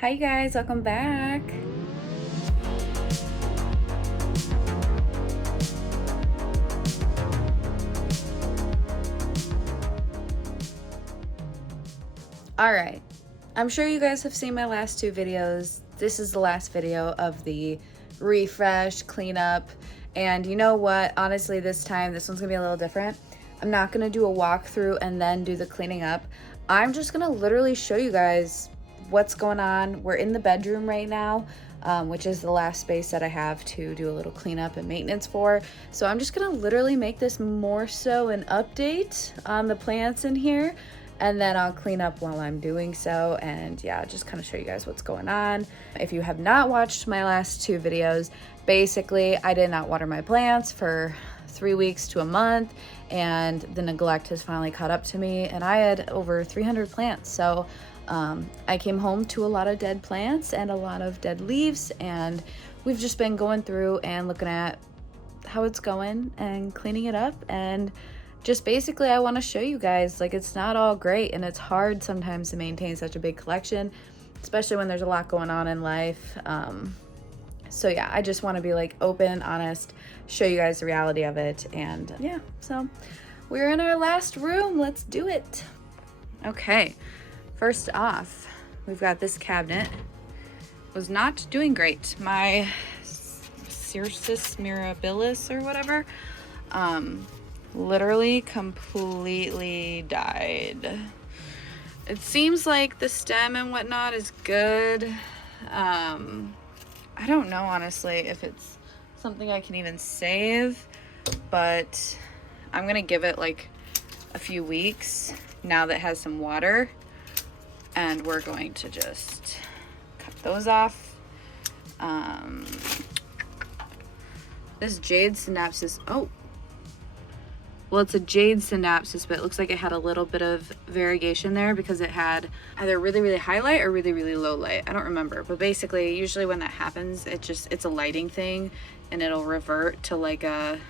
Hi you guys, welcome back. Alright, I'm sure you guys have seen my last two videos. This is the last video of the refresh, cleanup, and you know what? Honestly, this time, this one's gonna be a little different. I'm not gonna do a walkthrough and then do the cleaning up. I'm just gonna literally show you guys what's going on. We're in the bedroom right now, which is the last space that I have to do a little cleanup and maintenance for. So I'm just gonna literally make this more so an update on the plants in here, and then I'll clean up while I'm doing so, and yeah, just kind of show you guys what's going on. If you have not watched my last two videos, basically I did not water my plants for 3 weeks to a month, and the neglect has finally caught up to me, and I had over 300 plants. So I came home to a lot of dead plants and a lot of dead leaves, and we've just been going through and looking at how it's going and cleaning it up, and just basically I want to show you guys, like, it's not all great, and it's hard sometimes to maintain such a big collection, especially when there's a lot going on in life. So yeah, I just want to be like open, honest, show you guys the reality of it, and yeah, so we're in our last room. Let's do it. Okay, first off, we've got this cabinet. Was not doing great. My Cirrus mirabilis or whatever, literally completely died. It seems like the stem and whatnot is good. I don't know, honestly, if it's something I can even save, but I'm gonna give it like a few weeks now that it has some water, and we're going to just cut those off. This jade synapsis, well, it's a jade synapsis, but it looks like it had a little bit of variegation there because it had either really, really high light or really, really low light. I don't remember, but basically, usually when that happens, it's a lighting thing, and it'll revert to like a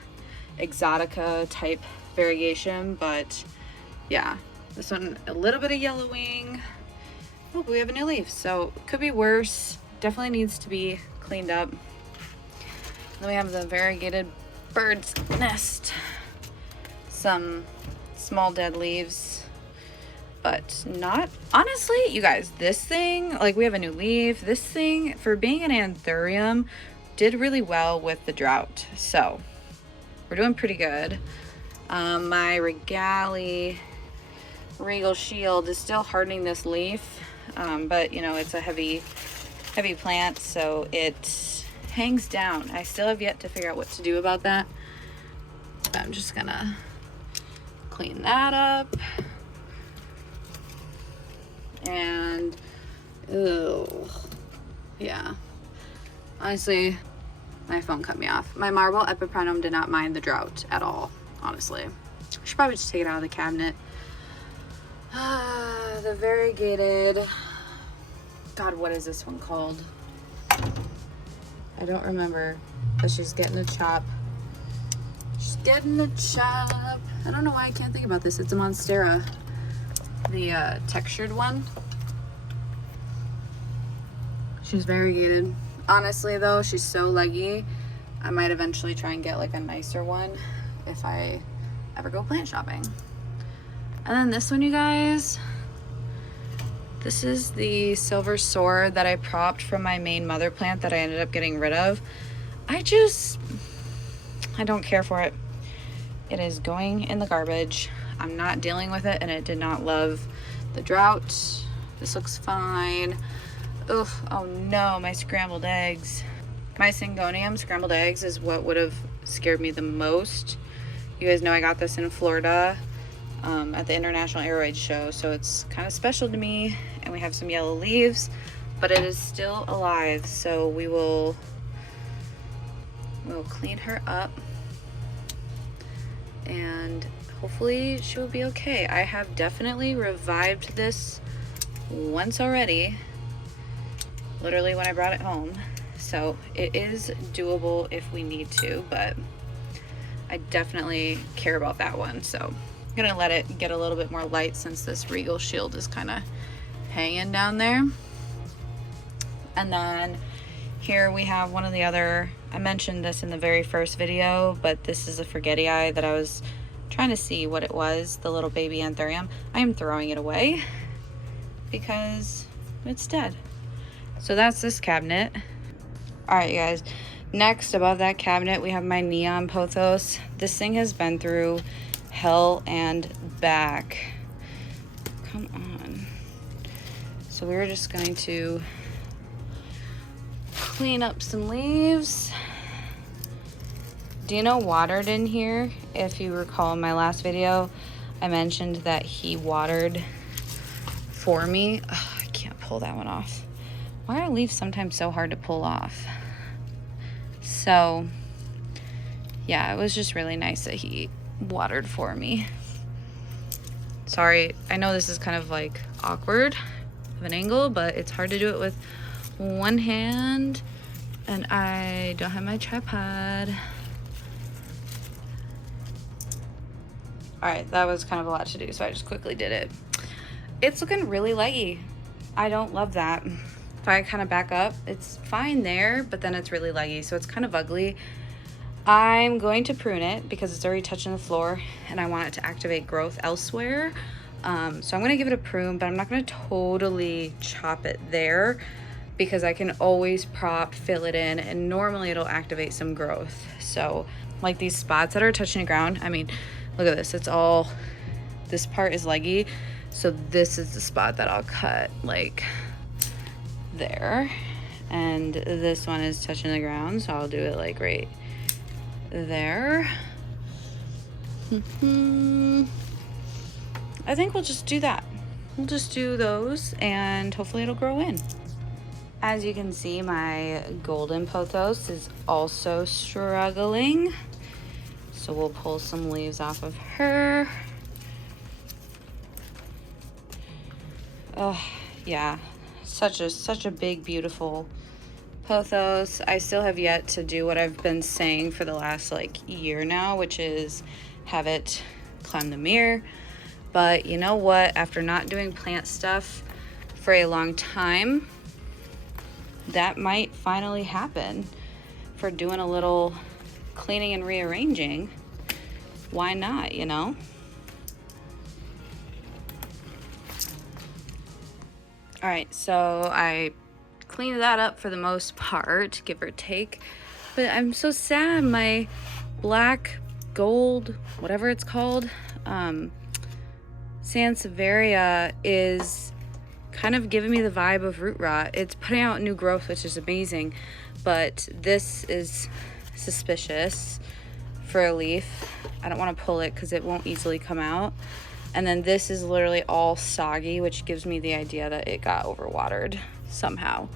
exotica type variegation. But yeah, this one, a little bit of yellowing. Oh, we have a new leaf, so it could be worse. Definitely needs to be cleaned up. Then we have the variegated bird's nest. Some small dead leaves, but not, honestly, you guys, this thing, like, we have a new leaf. This thing, for being an anthurium, did really well with the drought, so we're doing pretty good. My regal shield is still hardening this leaf, but you know, it's a heavy plant, so it hangs down. I still have yet to figure out what to do about that. I'm just gonna clean that up. And yeah, honestly, my phone cut me off. My marble epiprenum did not mind the drought at all, honestly. I should probably just take it out of the cabinet. The variegated, God, what is this one called? I don't remember, but she's getting a chop. She's getting a chop. I don't know why I can't think about this. It's a Monstera, the textured one. She's variegated. Honestly though, she's so leggy, I might eventually try and get like a nicer one if I ever go plant shopping. And then this one, you guys, this is the silver sword that I propped from my main mother plant that I ended up getting rid of. I don't care for it. It is going in the garbage. I'm not dealing with it, and it did not love the drought. This looks fine. Ugh, oh no, my scrambled eggs. My Syngonium scrambled eggs is what would have scared me the most. You guys know I got this in Florida at the International Aeroid Show, so it's kind of special to me, and we have some yellow leaves, but it is still alive, so we'll clean her up, and hopefully she will be okay. I have definitely revived this once already, literally when I brought it home, so it is doable if we need to, but I definitely care about that one, so I'm gonna let it get a little bit more light since this regal shield is kind of hanging down there. And then here we have one of the other, I mentioned this in the very first video, but this is a forgetii that I was trying to see what it was, the little baby anthurium. I am throwing it away because it's dead. So that's this cabinet. All right, you guys. Next, above that cabinet, we have my neon pothos. This thing has been through hell and back. Come on. So we're just going to clean up some leaves. Dino watered in here. If you recall in my last video, I mentioned that he watered for me. Oh, I can't pull that one off. Why are leaves sometimes so hard to pull off? So yeah, it was just really nice that he watered for me. Sorry, I know this is kind of like awkward of an angle, but it's hard to do it with one hand and I don't have my tripod. All right, that was kind of a lot to do, so I just quickly did it. It's looking really leggy. I don't love that. If I kind of back up, it's fine there, but then it's really leggy, so it's kind of ugly. I'm going to prune it because it's already touching the floor and I want it to activate growth elsewhere. So I'm going to give it a prune, but I'm not going to totally chop it there because I can always fill it in, and normally it'll activate some growth. So like these spots that are touching the ground, I mean, look at this, it's all, this part is leggy. So this is the spot that I'll cut like there. And this one is touching the ground, so I'll do it like right there. I think we'll just do that. We'll just do those and hopefully it'll grow in. As you can see, my golden pothos is also struggling. So we'll pull some leaves off of her. Oh, yeah. Such a big, beautiful pothos. I still have yet to do what I've been saying for the last like year now, which is have it climb the mirror. But you know what? After not doing plant stuff for a long time, that might finally happen. For doing a little cleaning and rearranging, why not, you know? All right, so I cleaned that up for the most part, give or take, but I'm so sad. My black, gold, whatever it's called, Sansevieria is kind of giving me the vibe of root rot. It's putting out new growth, which is amazing, but this is suspicious for a leaf. I don't want to pull it because it won't easily come out. And then this is literally all soggy, which gives me the idea that it got overwatered somehow.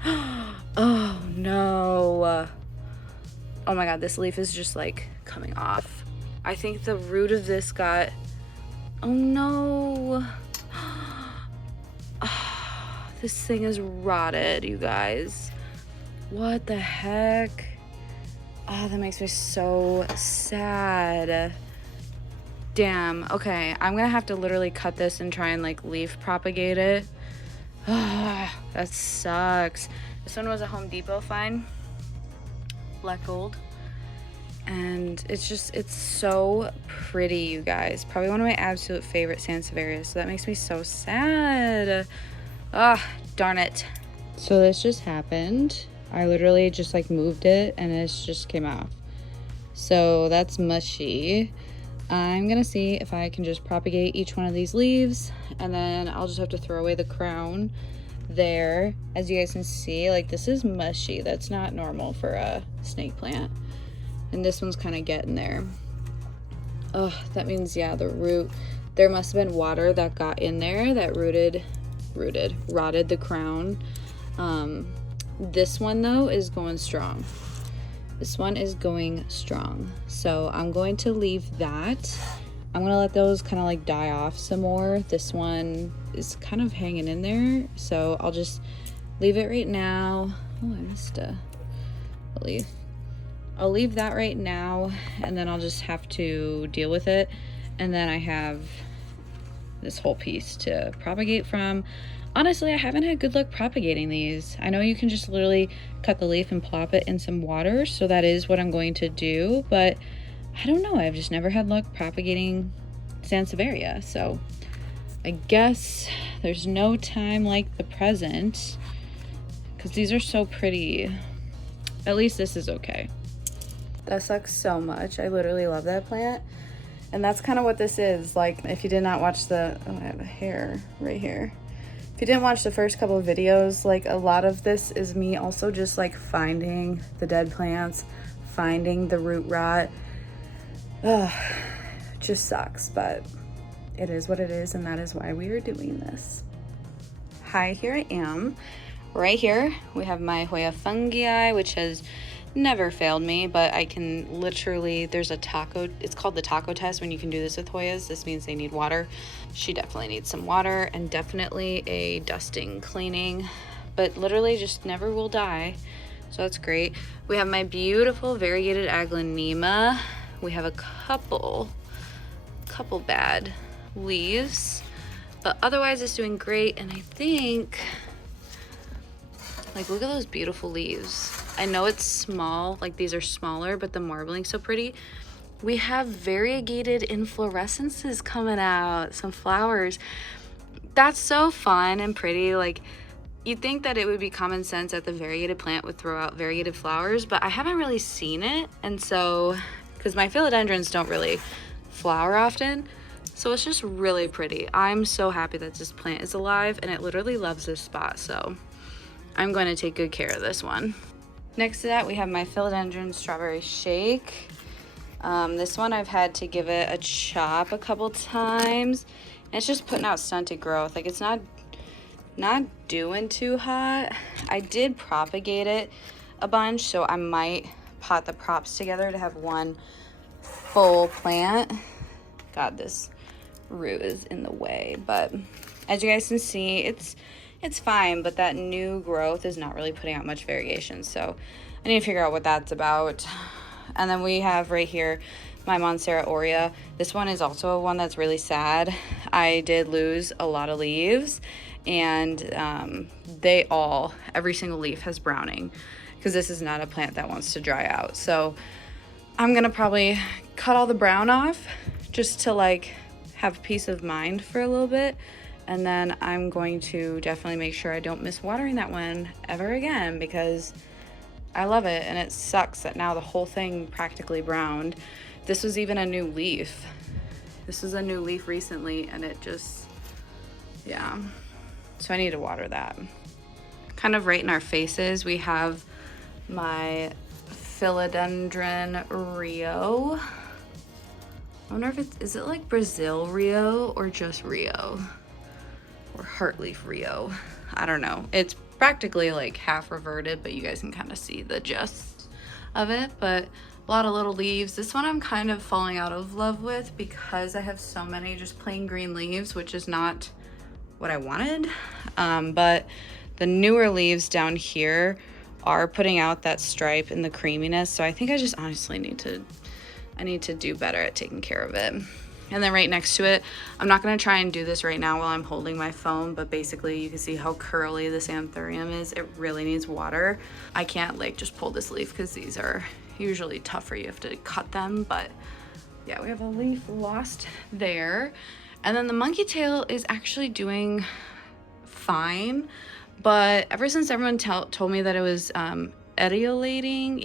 Oh no. Oh my god, this leaf is just like coming off. I think the root of this got, oh no. This thing is rotted, you guys. What the heck? Oh, that makes me so sad. Damn. Okay, I'm gonna have to literally cut this and try and like leaf propagate it. That sucks. This one was a Home Depot find. Black gold. And it's just, it's so pretty, you guys. Probably one of my absolute favorite Sansevierias. So that makes me so sad. Ah, darn it. So this just happened. I literally just like moved it and it just came off. So that's mushy. I'm gonna see if I can just propagate each one of these leaves, and then I'll just have to throw away the crown there. As you guys can see, like this is mushy. That's not normal for a snake plant. And this one's kind of getting there. Oh, that means, yeah, the root, there must have been water that got in there that rotted the crown. This one though is going strong. This one is going strong. So I'm going to leave that. I'm gonna let those kind of like die off some more. This one is kind of hanging in there. So I'll just leave it right now. Oh, I missed a leaf. I'll leave that right now, and then I'll just have to deal with it. And then I have this whole piece to propagate from. honestly, I haven't had good luck propagating these. I know you can just literally cut the leaf and plop it in some water, so that is what I'm going to do, but I don't know, I've just never had luck propagating Sansevieria, so I guess there's no time like the present, because these are so pretty. At least this is okay. That sucks so much. I literally love that plant. And that's kind of what this is. Like, if you did not watch the, oh, I have a hair right here. If you didn't watch the first couple of videos, like, a lot of this is me also just like finding the dead plants, finding the root rot. Ugh, just sucks, but it is what it is, and that is why we are doing this. Hi, here I am. Right here, we have my Hoya fungi, which has never failed me, but I can literally, there's a taco, it's called the taco test when you can do this with Hoyas. This means they need water. She definitely needs some water and definitely a dusting, cleaning, but literally just never will die. So that's great. We have my beautiful variegated aglaonema. We have a couple bad leaves, but otherwise it's doing great. And I think, like, look at those beautiful leaves. I know it's small, like these are smaller, but the marbling's so pretty. We have variegated inflorescences coming out, some flowers. That's so fun and pretty. Like, you'd think that it would be common sense that the variegated plant would throw out variegated flowers, but I haven't really seen it. And so, because my philodendrons don't really flower often, so it's just really pretty. I'm so happy that this plant is alive, and it literally loves this spot, so I'm going to take good care of this one. Next to that, we have my Philodendron Strawberry Shake. This one I've had to give it a chop a couple times. And it's just putting out stunted growth. Like, it's not doing too hot. I did propagate it a bunch, so I might pot the props together to have one full plant. God, this root is in the way, but as you guys can see, it's fine, but that new growth is not really putting out much variegation, so I need to figure out what that's about. And then we have right here my Monstera aurea. This one is also one that's really sad. I did lose a lot of leaves, and every single leaf has browning, because this is not a plant that wants to dry out. So I'm gonna probably cut all the brown off just to like have peace of mind for a little bit. And then I'm going to definitely make sure I don't miss watering that one ever again, because I love it, and it sucks that now the whole thing practically browned. This was even a new leaf. This was a new leaf recently, and it just, yeah. So I need to water that. Kind of right in our faces, we have my Philodendron Rio. I wonder if is it like Brazil Rio or just Rio? Or Heartleaf Rio. I don't know. It's practically like half reverted, but you guys can kind of see the gist of it. But a lot of little leaves. This one I'm kind of falling out of love with because I have so many just plain green leaves, which is not what I wanted. But the newer leaves down here are putting out that stripe and the creaminess. So I think I just honestly need to do better at taking care of it. And then right next to it, I'm not gonna try and do this right now while I'm holding my phone, but basically you can see how curly this anthurium is. It really needs water. I can't like just pull this leaf because these are usually tougher. You have to cut them, but yeah, we have a leaf lost there. And then the monkey tail is actually doing fine, but ever since everyone told me that it was etiolating,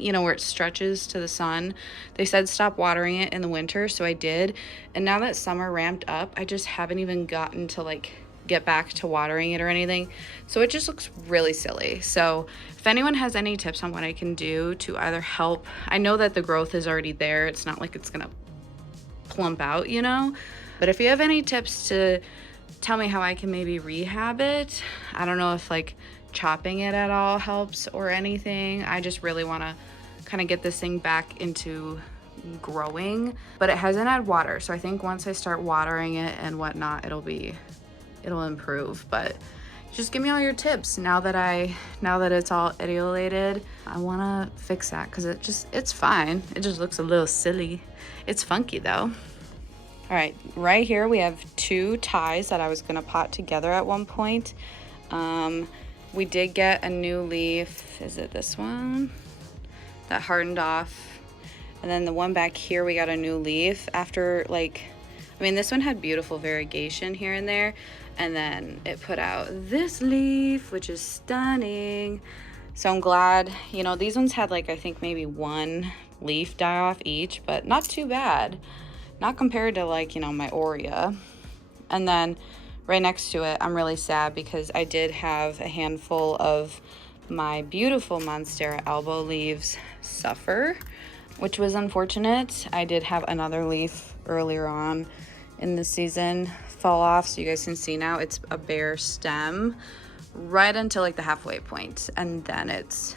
you know, where it stretches to the sun, they said stop watering it in the winter, so I did. And now that summer ramped up, I just haven't even gotten to like get back to watering it or anything, so it just looks really silly. So if anyone has any tips on what I can do to either help, I know that the growth is already there, it's not like it's gonna plump out, you know, but if you have any tips to tell me how I can maybe rehab it. I don't know if like chopping it at all helps or anything. I just really want to kind of get this thing back into growing, but it hasn't had water, so I think once I start watering it and whatnot, it'll improve. But just give me all your tips now that it's all etiolated. I want to fix that because it's fine. It just looks a little silly. It's funky though. All All right, right here we have 2 ties that I was gonna pot together at one point. We did get a new leaf. Is it this one? That hardened off. And then the one back here, we got a new leaf after, like, I mean, this one had beautiful variegation here and there. And then it put out this leaf, which is stunning. So I'm glad, you know, these ones had like, I think maybe 1 leaf die off each, but not too bad. Not compared to like, you know, my Hoya. And then right next to it, I'm really sad because I did have a handful of my beautiful Monstera elbow leaves suffer, which was unfortunate. I did have another leaf earlier on in the season fall off, so you guys can see now it's a bare stem right until like the halfway point, and then it's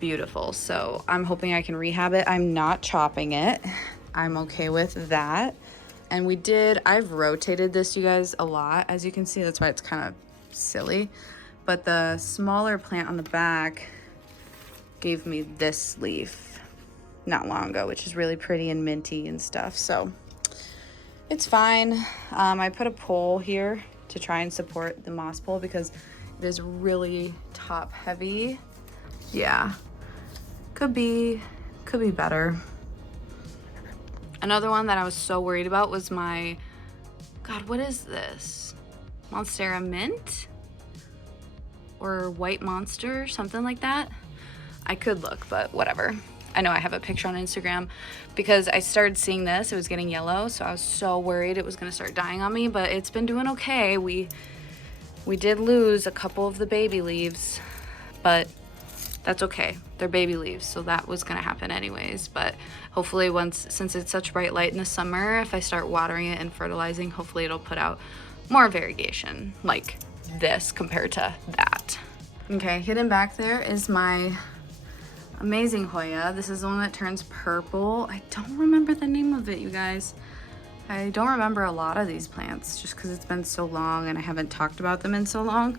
beautiful. So I'm hoping I can rehab it. I'm not chopping it. I'm okay with that. And I've rotated this, you guys, a lot. As you can see, that's why it's kind of silly. But the smaller plant on the back gave me this leaf not long ago, which is really pretty and minty and stuff. So it's fine. I put a pole here to try and support the moss pole because it is really top heavy. Yeah, could be better. Another one that I was so worried about was my, God, what is this? Monstera Mint? Or White Monster, something like that. I could look, but whatever. I know I have a picture on Instagram because I started seeing this, it was getting yellow, so I was so worried it was gonna start dying on me, but it's been doing okay. We did lose a couple of the baby leaves, but that's okay. They're baby leaves, so that was gonna happen anyways. But hopefully since it's such bright light in the summer, if I start watering it and fertilizing, hopefully it'll put out more variegation like this compared to that. Okay, hidden back there is my amazing Hoya. This is the one that turns purple. I don't remember the name of it, you guys. I don't remember a lot of these plants just because it's been so long and I haven't talked about them in so long,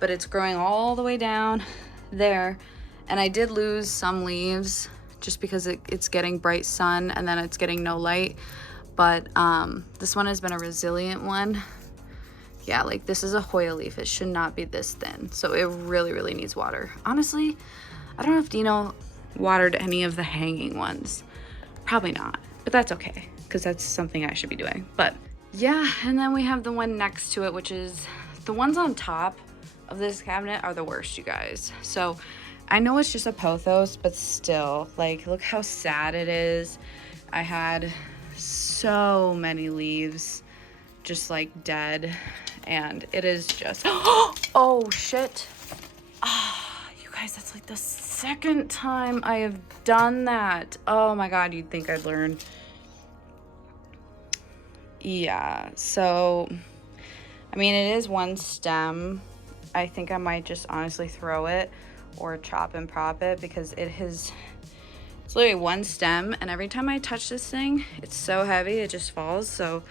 but it's growing all the way down there. And I did lose some leaves just because it's getting bright sun and then it's getting no light. But this one has been a resilient one. Yeah, like this is a Hoya leaf. It should not be this thin. So it really, really needs water. Honestly, I don't know if Dino watered any of the hanging ones. Probably not, but that's okay because that's something I should be doing. But yeah, and then we have the one next to it, which is the ones on top of this cabinet are the worst, you guys. So I know it's just a Pothos, but still, like, look how sad it is. I had so many leaves just like dead, and it is just, oh shit. You guys, that's like the 2nd time I have done that. Oh my God, you'd think I'd learn. Yeah, so, I mean, it is one stem. I think I might just honestly throw it or chop and prop it because it's literally one stem, and every time I touch this thing, it's so heavy, it just falls. So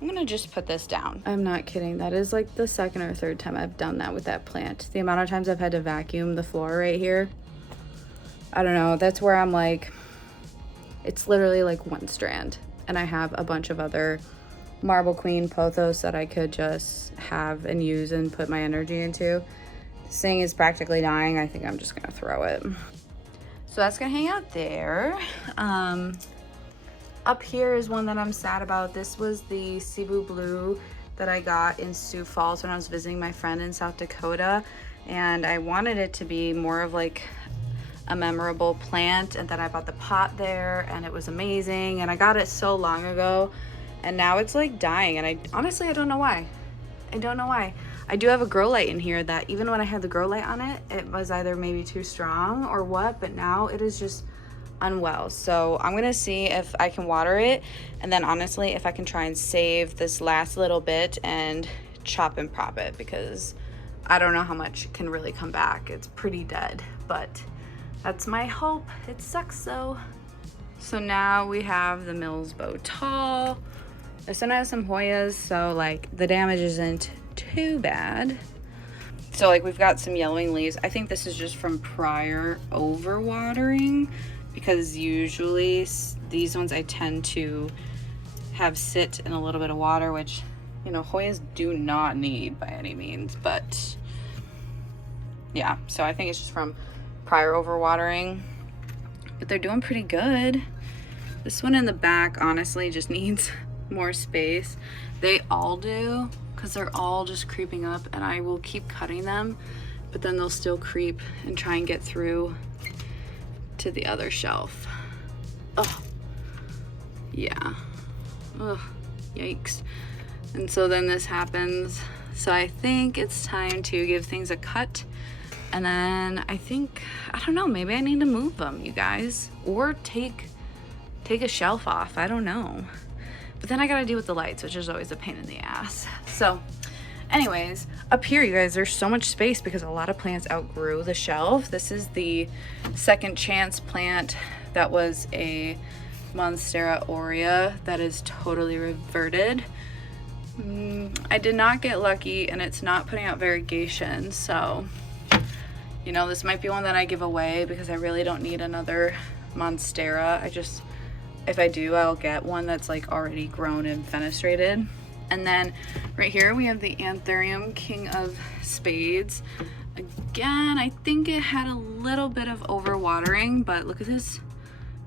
I'm gonna just put this down. I'm not kidding. That is like the 2nd or 3rd time I've done that with that plant. The amount of times I've had to vacuum the floor right here, I don't know. That's where I'm like, it's literally like one strand, and I have a bunch of other Marble Queen Pothos that I could just have and use and put my energy into. This thing is practically dying. I think I'm just gonna throw it. So that's gonna hang out there. Up here is one that I'm sad about. This was the Cebu Blue that I got in Sioux Falls when I was visiting my friend in South Dakota, and I wanted it to be more of like a memorable plant, and then I bought the pot there and it was amazing, and I got it so long ago, and now it's like dying, and I honestly don't know why. I don't know why. I do have a grow light in here that even when I had the grow light on it, it was either maybe too strong or what, but now it is just unwell. So I'm gonna see if I can water it, and then honestly if I can try and save this last little bit and chop and prop it, because I don't know how much can really come back. It's pretty dead, but that's my hope. It sucks though. So now we have the Mills Bow Tall. This one has some Hoyas, so like the damage isn't too bad. So like we've got some yellowing leaves. I think this is just from prior overwatering, because usually these ones I tend to have sit in a little bit of water, which, you know, Hoyas do not need by any means, but yeah, so I think it's just from prior overwatering, but they're doing pretty good. This one in the back honestly just needs more space. They all do, because they're all just creeping up, and I will keep cutting them, but then they'll still creep and try and get through to the other shelf. Oh, yeah. Oh, yikes. And so then this happens. So I think it's time to give things a cut. And then I think, I don't know, maybe I need to move them, you guys, or take a shelf off. I don't know. But then I gotta deal with the lights, which is always a pain in the ass. So anyways, up here, you guys, there's so much space because a lot of plants outgrew the shelf. This is the second chance plant that was a Monstera aurea that is totally reverted. I did not get lucky, and it's not putting out variegation, so you know, this might be one that I give away because I really don't need another Monstera. If I do, I'll get one that's like already grown and fenestrated. And then right here we have the Anthurium King of Spades. Again, I think it had a little bit of overwatering, but look at this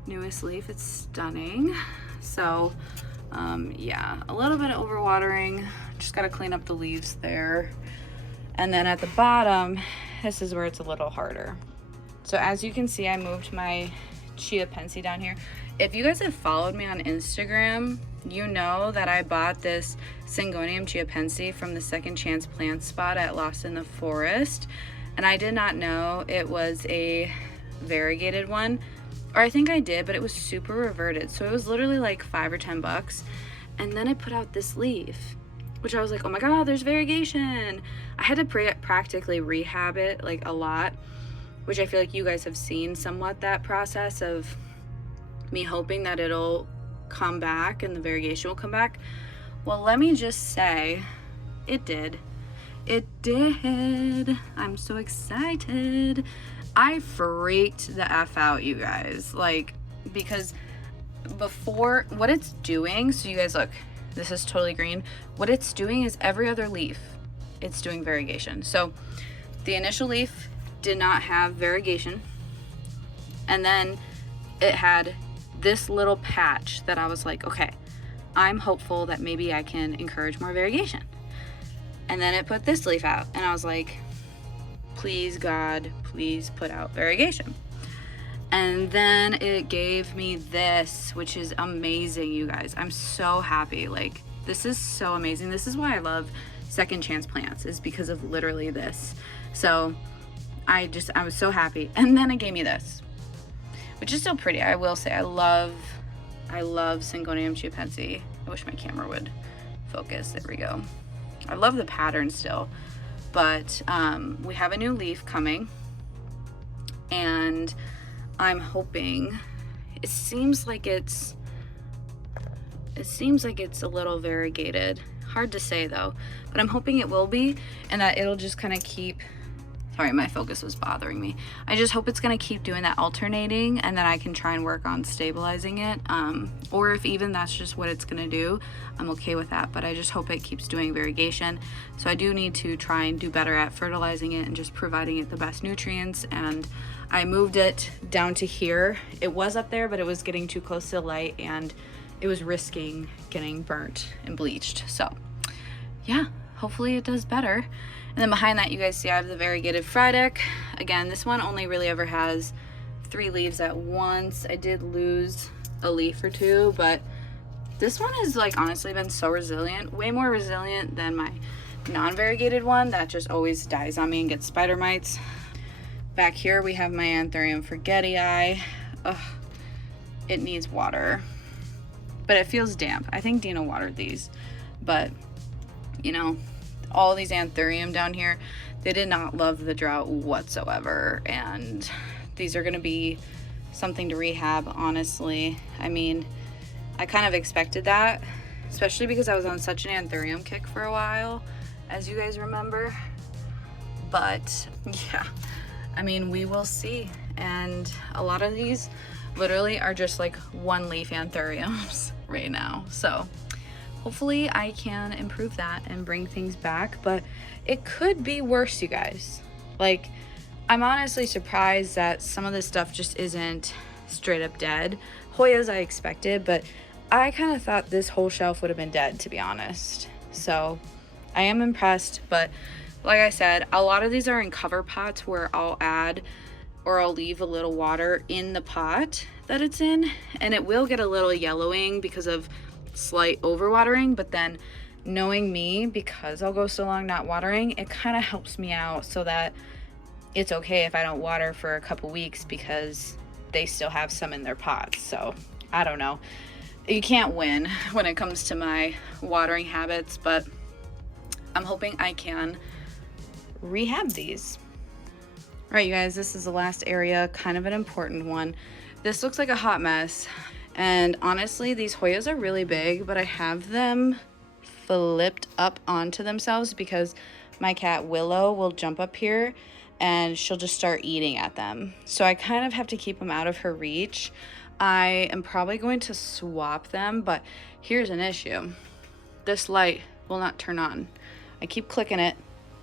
newest leaf, it's stunning. So yeah, a little bit of overwatering, just got to clean up the leaves there. And then at the bottom, this is where it's a little harder. So as you can see, I moved my Chia Pensy down here. If you guys have followed me on Instagram, you know that I bought this Syngonium Chia Pensy from the Second Chance Plant spot at Lost in the Forest, and I did not know it was a variegated one, or I think I did, but it was super reverted, so it was literally like $5 or $10. And then I put out this leaf, which I was like, oh my god, there's variegation. I had to practically rehab it like a lot, which I feel like you guys have seen somewhat that process of me hoping that it'll come back and the variegation will come back. Well, let me just say, it did. It did. I'm so excited. I freaked the F out, you guys. Like, because before, what it's doing, so you guys look, this is totally green. What it's doing is every other leaf, it's doing variegation. So the initial leaf did not have variegation. And then it had this little patch that I was like, okay, I'm hopeful that maybe I can encourage more variegation. And then it put this leaf out, and I was like, please God, please put out variegation. And then it gave me this, which is amazing, you guys. I'm so happy. Like, this is so amazing. This is why I love Second Chance plants, is because of literally this. So I was so happy. And then it gave me this, which is still pretty. I will say I love Syngonium Chia Pensy. I wish my camera would focus. There we go. I love the pattern still, but we have a new leaf coming, and I'm hoping, it seems like it's a little variegated. Hard to say though, but I'm hoping it will be, and that it'll just kind of keep, sorry, my focus was bothering me. I just hope it's gonna keep doing that alternating, and then I can try and work on stabilizing it. Or if even that's just what it's gonna do, I'm okay with that, but I just hope it keeps doing variegation. So I do need to try and do better at fertilizing it and just providing it the best nutrients. And I moved it down to here. It was up there, but it was getting too close to the light, and it was risking getting burnt and bleached. So yeah, hopefully it does better. And then behind that, you guys see I have the variegated Frydek. Again, this one only really ever has 3 leaves at once. I did lose a leaf or 2, but this one has like honestly been so resilient, way more resilient than my non-variegated one that just always dies on me and gets spider mites. Back here we have my Anthurium Forgetii. Ugh, it needs water, but it feels damp. I think Dina watered these, but you know, all these Anthurium down here, they did not love the drought whatsoever, and these are gonna be something to rehab, honestly. I mean, I kind of expected that, especially because I was on such an Anthurium kick for a while, as you guys remember. But yeah, I mean, we will see. And a lot of these literally are just like 1 leaf Anthuriums. right now. So hopefully I can improve that and bring things back, but it could be worse, you guys. Like, I'm honestly surprised that some of this stuff just isn't straight up dead. Hoyas I expected, but I kind of thought this whole shelf would have been dead, to be honest. So I am impressed, but like I said, a lot of these are in cover pots where I'll add or I'll leave a little water in the pot that it's in, and it will get a little yellowing because of slight overwatering, but then knowing me, because I'll go so long not watering, it kind of helps me out so that it's okay if I don't water for a couple weeks because they still have some in their pots. So I don't know, you can't win when it comes to my watering habits, but I'm hoping I can rehab these. All right, you guys, this is the last area, kind of an important one. This looks like a hot mess, and honestly these Hoyas are really big, but I have them flipped up onto themselves because my cat Willow will jump up here and she'll just start eating at them. So I kind of have to keep them out of her reach. I am probably going to swap them, but here's an issue. This light will not turn on. I keep clicking it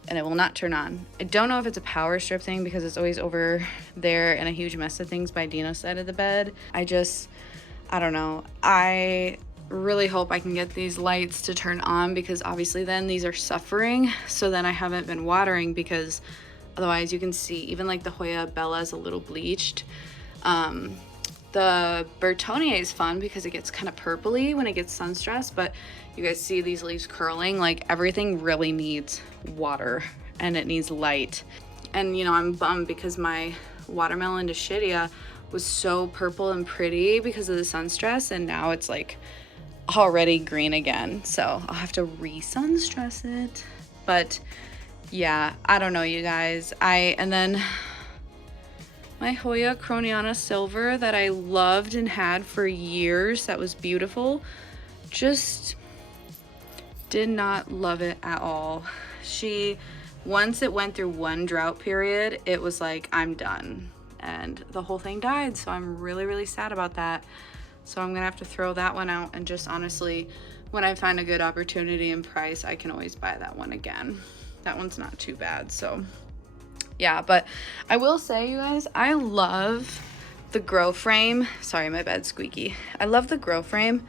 and it will not turn on. I don't know if it's a power strip thing because it's always over there in a huge mess of things by Dina's side of the bed. I don't know. I really hope I can get these lights to turn on because obviously then these are suffering. So then I haven't been watering because otherwise you can see even like the Hoya Bella is a little bleached. The Bertonier is fun because it gets kind of purpley when it gets sun stressed, but you guys see these leaves curling. Like everything really needs water and it needs light. And you know, I'm bummed because my watermelon Dischidia was so purple and pretty because of the sun stress, and now it's like already green again. So I'll have to re-sun stress it. But yeah, I don't know, you guys. And then my Hoya Croniana Silver that I loved and had for years, that was beautiful, just did not love it at all. Once it went through one drought period, it was like, I'm done. And the whole thing died, so I'm really, really sad about that. So I'm gonna have to throw that one out, and just honestly, when I find a good opportunity and price, I can always buy that one again. That one's not too bad, so yeah. But I will say, you guys, I love the grow frame. Sorry, my bed's squeaky. I love the grow frame,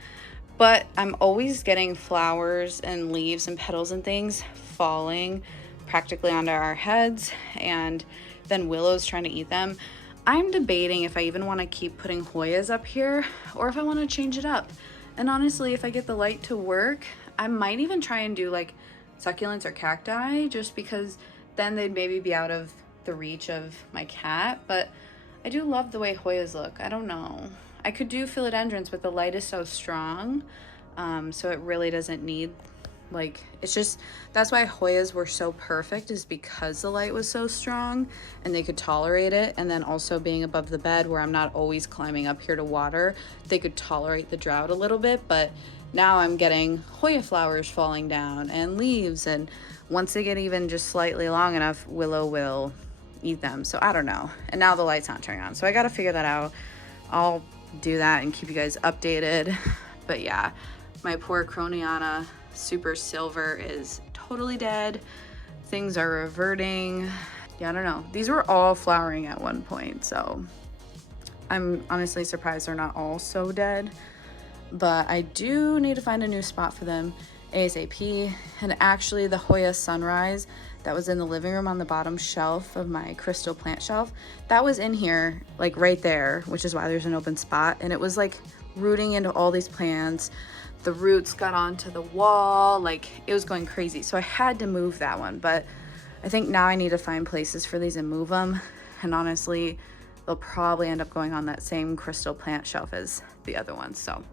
but I'm always getting flowers and leaves and petals and things falling practically onto our heads, and then Willow's trying to eat them. I'm debating if I even want to keep putting Hoyas up here or if I want to change it up. And honestly, if I get the light to work, I might even try and do like succulents or cacti, just because then they'd maybe be out of the reach of my cat. But I do love the way Hoyas look. I don't know. I could do philodendrons, but the light is so strong, so it really doesn't need, like, it's just, that's why Hoyas were so perfect, is because the light was so strong and they could tolerate it. And then also being above the bed where I'm not always climbing up here to water, they could tolerate the drought a little bit. But now I'm getting Hoya flowers falling down and leaves, and once they get even just slightly long enough, Willow will eat them. So I don't know. And now the light's not turning on, so I got to figure that out. I'll do that and keep you guys updated. But yeah, my poor Croniana Super Silver is totally dead. Things are reverting. Yeah, I don't know. These were all flowering at one point, so I'm honestly surprised they're not all so dead. But I do need to find a new spot for them ASAP. And actually the Hoya Sunrise that was in the living room on the bottom shelf of my crystal plant shelf, that was in here, like right there, which is why there's an open spot. And it was like rooting into all these plants. The roots got onto the wall, like it was going crazy. So I had to move that one, but I think now I need to find places for these and move them. And honestly, they'll probably end up going on that same crystal plant shelf as the other ones. So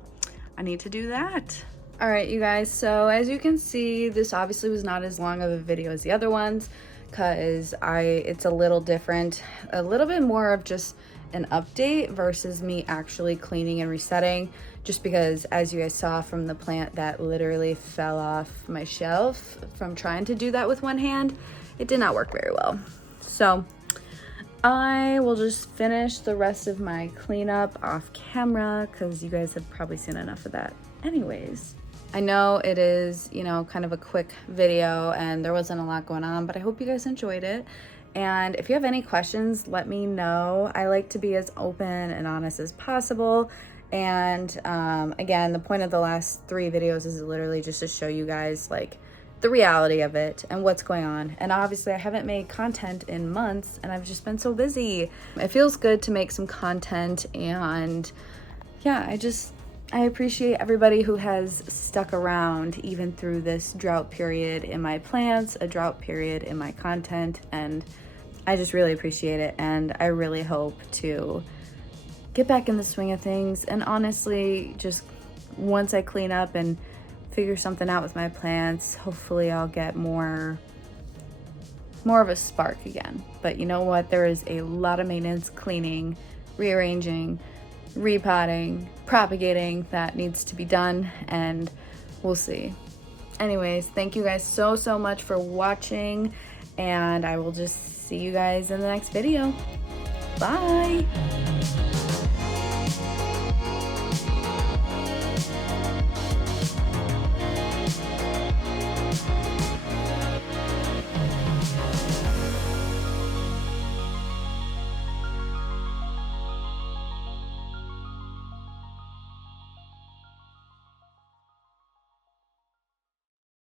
I need to do that. All right, you guys, so as you can see, this obviously was not as long of a video as the other ones because it's a little different, a little bit more of just an update versus me actually cleaning and resetting, just because as you guys saw from the plant that literally fell off my shelf from trying to do that with one hand, it did not work very well. So I will just finish the rest of my cleanup off camera because you guys have probably seen enough of that Anyways, I know it is, you know, kind of a quick video and there wasn't a lot going on, but I hope you guys enjoyed it. And if you have any questions, let me know. I like to be as open and honest as possible. And again, the point of the last 3 videos is literally just to show you guys like the reality of it and what's going on. And obviously I haven't made content in months and I've just been so busy. It feels good to make some content, and yeah, I appreciate everybody who has stuck around even through this drought period in my plants, a drought period in my content, and I just really appreciate it. And I really hope to get back in the swing of things. And honestly, just once I clean up and figure something out with my plants, hopefully I'll get more of a spark again. But you know what? There is a lot of maintenance, cleaning, rearranging, repotting, propagating that needs to be done, and we'll see. Anyways, thank you guys so much for watching, and I will just see you guys in the next video. Bye.